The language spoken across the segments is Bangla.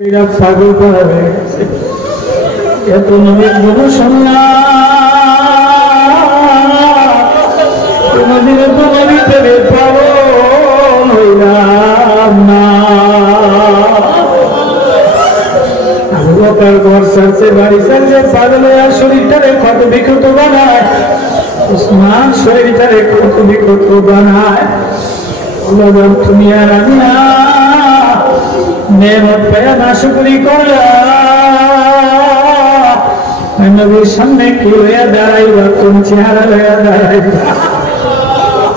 এরা পাগল করা হয়ে গেছে। এত নবীর গুণ কোনদিন তো নবী থেকে পাগল হইলাম না। আবু বকর ঘর ছাড়ছে, বাড়ি ছাড়ছে, পাগল হইয়া শরীরটারে কত বিক্ষত বানায়। উসমান শরীরটারে কত বিক্ষত বানায়। তুমি আর আমি না নেমত পায়া না শুকরি করা নবীর সামনে কি হইয়া দাঁড়াইবা, কোন চেহারা হইয়া দাঁড়াইবা।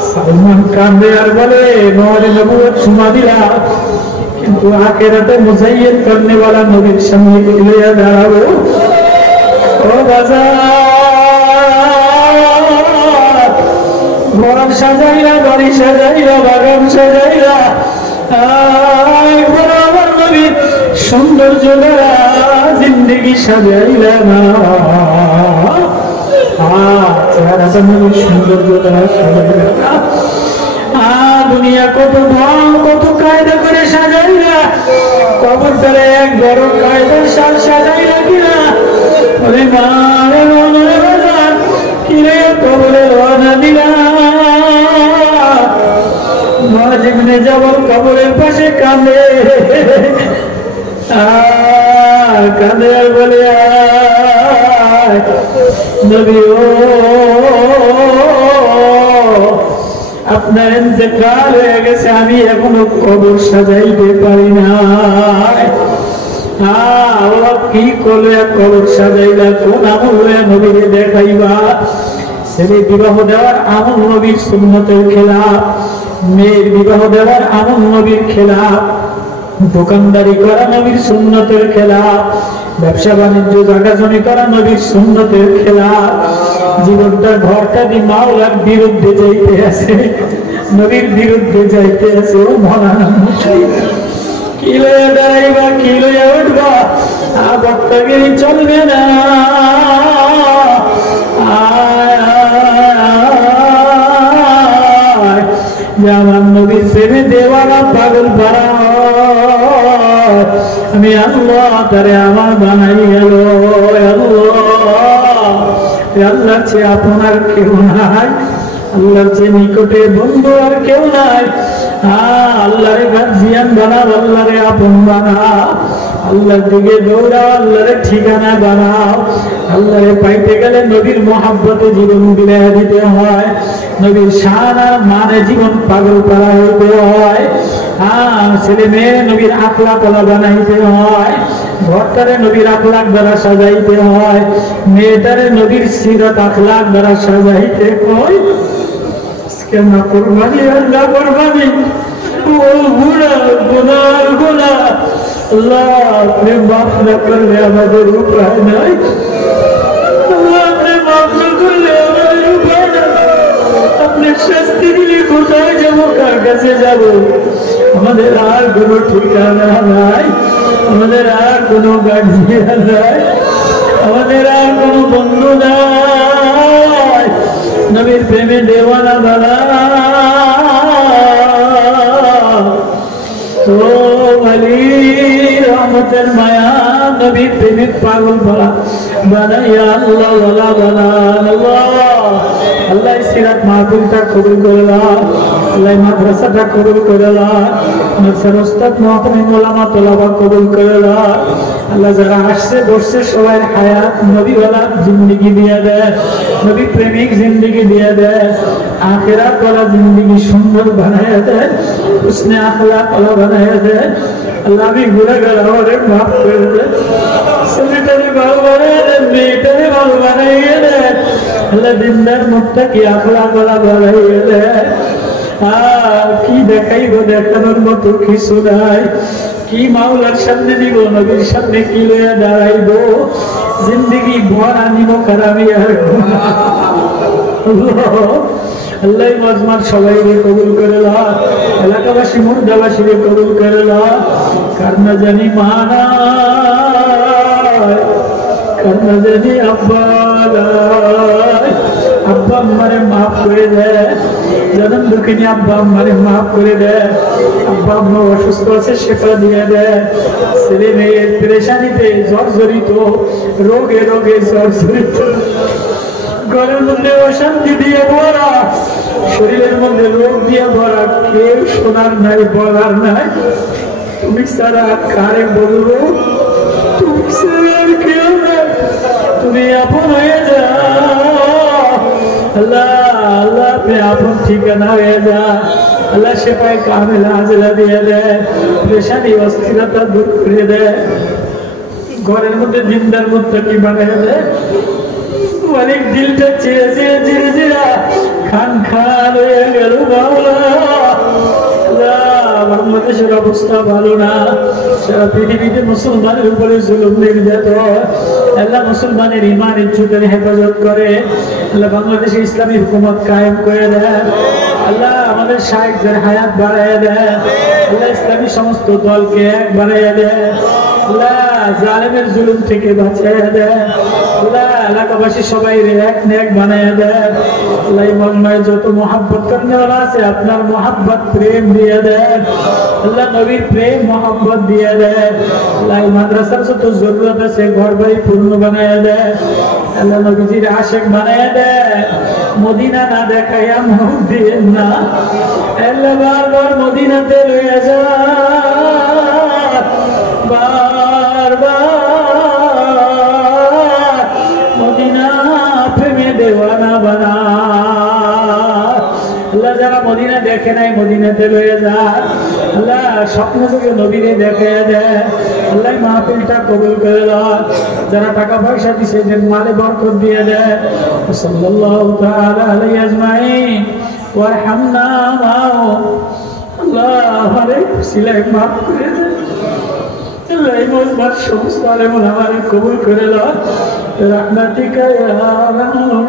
সালমান কান্দে আর বলে নওয়ারে নবুয়ত চুমা দিলা, কিন্তু আখিরাতে মুজাইয়্যিদ করনে वाला নবীর সামনে কি হইয়া দাঁড়াবো। ও বাজার ঘর সাজাইলা, বাড়ি সাজাইলা, বাগান সাজাইলা, সৌন্দর্য জিন্দগি সাজাইলা না। চেহারাটা নবীর সৌন্দর্য সাজাইলা না। দুনিয়া কত ভাব কত কায়দা করে সাজাইলা, কবরটারে এক বড় কায়দার সাল সাজাইলা কিনা। বলে মারে মনে বাজার কিরে কবরে রওনা দিলা। জীবনে যাবো কবরের পাশে কাঁদে কাঁদে আর বলে নবী ও আপনার ইন্তেকাল হয়ে গেছে, আমি এখনো কবর সাজাইতে পারি না। কি করলে কবর সাজাইলা, কোন আমল হয়ে নবীকে দেখাইবা। ছেলে বিবাহ দেওয়ার আমল নবীর সুন্নতের খেলাফ, মেয়ের বিবাহ দেওয়ার আমল নবীর খেলাফ, দোকানদারি করা নবীর সুন্নতের খেলাফ, ব্যবসা বাণিজ্য জায়গা জমি করা নবীর সুন্নতের খেলাফ। জীবনটা ঘরটা দিয়ে মাওলার বিরুদ্ধে যাইতে আছে, নবীর বিরুদ্ধে যাইতে আছে। ও মৌলানা কি লইয়া দাঁড়াইবা, কি লইয়া উঠবা, বক্তাগিরি চলবে না। আমার নবীর প্রেমে দেওয়ানা পাগল পারা, আমি আল্লাহ তারে আমার বানাই গেল। আল্লাহর চেয়ে আপনার কেউ নাই, আল্লাহর চেয়ে নিকটে বন্ধু আর কেউ নাই। আল্লাহরে গার্জিয়ান বানাও, আল্লাহরে আপন বানাও, আল্লাহর দিকে দৌড়াও, আল্লাহরে ঠিকানা বানাও। আল্লাহরে পাইতে গেলে নবীর মহাব্বতে জীবন বিলিয়ে দিতে হয়, নবীর শান আর মানে জীবন পাগল করা হইতে হয়। ছেলে মেয়ে নবীর আখলাক ওয়ালা বানাইতে হয়, ঘরটারে নবীর আখলাক দ্বারা সাজাইতে হয়, মেয়েটারে নবীর সিরাত আখলাক দ্বারা সাজাইতে হয়। কেন কোরবানি আল্লাহ কোরবানি ও গুণা গুণা গুণা আল্লাহ আপনি মাফ না করলে আমাদের উপায় নাই। আল্লাহ আপনি মাফ না করলে আমাদের উপায় নাই। আপনি শাস্তি দিলে কোথায় যাবো, কার কাছে যাবো? আমাদের আর কোনো ঠিকানা নাই, আমাদের আর কোনো গার্জিয়ান নাই, আমাদের আর কোনো বন্ধু নাই। নবীর প্রেমে দেওয়ানা বানা তো আলী রহমতের মায়া, নবীর প্রেমে পাগল বলা বানাইয়া আল্লাহ বলা বানা। আল্লাহ সিরাত মাহফিলটা কবুল করে দাও, আল্লাহ মাদ্রাসাটা কবুল করে দাও, মাদ্রাসার উস্তাদ মুহতামিম উলামা তোলাবা কবুল করে দাও। আল্লাহ যারা আসছে বসছে সবাই হায়াত নবীওয়ালা জিন্দগি দিয়ে দেয়, নবী প্রেমিক জিন্দগি দিয়ে দেয়, আখিরাত ওয়ালা জিন্দগি সুন্দর বানায় দেয়, হুসনে আখলাক ওয়ালা বানায় দেয়। আল্লাহ আমি গুনাহগার, আমারে মাফ করে দেয়, ছেলেটারে ভালো বানায় দেয়, মেয়েটারে ভালো বানাইয়ে দেয়। আল্লাহ দিনদার মুত্তাকি আখলাক ওয়ালা বানাইয়ে দেয়। কি দেখাইব, দেখানোর মতো কিছু নাই। কি মাওলার সামনে দিব, নবীর সামনে কি লইয়া দাঁড়াইব। জিন্দগি ভরা নিব কারামি আর আল্লাহ মজমার সবাইকে কবুল করে লা, এলাকাবাসী মুর্দাবাসীকে কবুল করে লা। কার না জানি মা নাই, কার না জানি আব্বা নাই, আব্বা আম্মারে মাফ করে দে, জনম দুঃখিনী আব্বা আম্মারে মাফ করে দে, আব্বা আম্মা অসুস্থ আছে শেফা দিয়ে দে, ছেলে মেয়ের পেরেশানিতে জর্জরিত, রোগে রোগে জর্জরিত, ঘরের মধ্যে অশান্তি দিয়ে ভরা, শরীরের মধ্যে রোগ দিয়ে ভরা, কেউ শোনার নাই বলার নাই, তুমি সারা কারে বলবো, তুমি সারা আর কেউ নাই, তুমি আপন হয়ে যাও আল্লাহ, আল্লাহ আপনি আপন ঠিকানা হয়ে যা আল্লাহ, শেফায়ে কামিলা আজলা দিয়ে দেয়, পেরেশানি অস্থিরতা দূর করে দেয়, ঘরের মধ্যে জিন্দার মুত্তাকি বানিয়ে দেয়, অনেক দিলটা চেয়ে চেয়ে ধীরে ধীরে খান খান হয়ে গেল বাংলা। বাংলাদেশের অবস্থা ভালো না, সারা পৃথিবীতে মুসলমানের উপরে জুলুম নির্যাতন, আল্লাহ মুসলমানের ঈমান ইজ্জতের হেফাজত করে, আল্লাহ বাংলাদেশে ইসলামী হুকুমত কায়েম করে দেয়, আল্লাহ আমাদের শায়েখদের হায়াত বাড়াইয়া দেয়, আল্লাহ ইসলামী সমস্ত দলকে এক বানাইয়া দেয়, আল্লাহ জালেমের জুলুম থেকে বাঁচাইয়া দেয়, আল্লাহ এলাকাবাসী সবাই এক নেক বানাইয়া দেয়, আল্লাহ মন্নায় যত মহাব্বত করনেওয়ালা আছে আপনার মহাব্বত প্রেম দিয়ে দেন, আল্লাহ নবীর প্রেম মহাব্বত দিয়ে দেন, আল্লাহ মাদ্রাসার যত জরুরত আছে ঘর বাড়ি পূর্ণ বানাইয়া দেয়, আল্লাহ নবীজির আশেক বানাইয়া দেয়, মদিনা না দেখাইয়া মুখ দিয়ে না, আল্লাহ বারবার মদিনাতে লইয়া যা, বারবার মদিনা প্রেমে দেওয়ানা বানা, আল্লাহ যারা মদিনা দেখে নাই মদিনাতে লইয়া যায়, আল্লাহ স্বপ্ন থেকে নবীরে দেখে দেয়, আল্লাহ মাহফিলটা কবুল করে লয়, যারা টাকা পয়সা দিছে এদের মালে বরকত দিয়ে দেয়, সাল্লাল্লাহু তাআলা আলাইহি আজমাইন ওয়ারহামনা মাও, আল্লাহ আমারে সিলাই মাফ করে দেয়, আল্লাহ এই মজমার সমস্ত আলেম ওলামারে কবুল করে লয়, রাহমাতিকা ইয়া আরহামার